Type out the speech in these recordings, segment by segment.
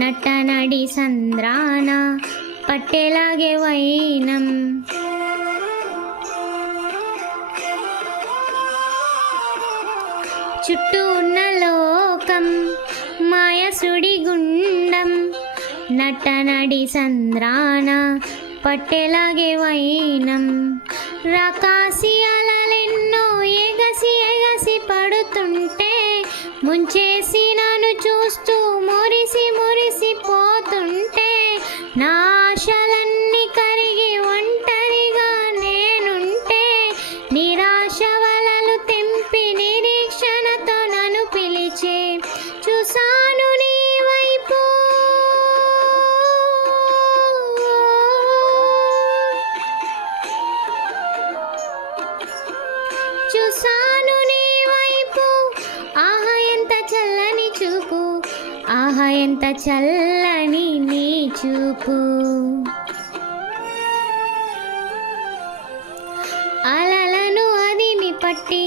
నట్టనడి సంద్రాన పట్టెలాగే వైనం. చుట్టూ ఉన్న లోకం మాయ సుడిగుండం, నట్టనడి సంద్రాన పట్టెలాగే వైనం. రాకాసి అలలెన్నో ఎగసి ఎగసి పడుతుంటే, ముంచేసి నన్ను చూస్తూ మురిసి మురిసిపోతుంటే, నా ఆశలన్నీ కరిగి ఒంటరిగా నేనుంటే, నిరాశ వలలు తెంపి నిరీక్షణతో నన్ను పిలిచే చూసాను నీ వైపు. చూసాను నీ వైపు, ఆహా ఎంత చల్లని చూపు, ఆహా ఎంత చల్లని నీ చూపు. అలలను అదిమి పట్టి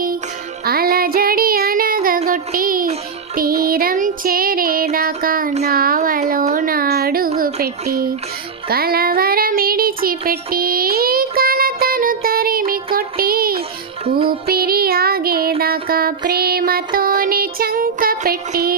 అలజడి అనగగొట్టి, తీరం చేరేదాకా నావలో అడుగు పెట్టి, కలవరమిడిచిపెట్టి కలతను తరిమి కొట్టి, ఊపిరి ఆగేదాకా ప్రేమతోని చంక పెట్టి,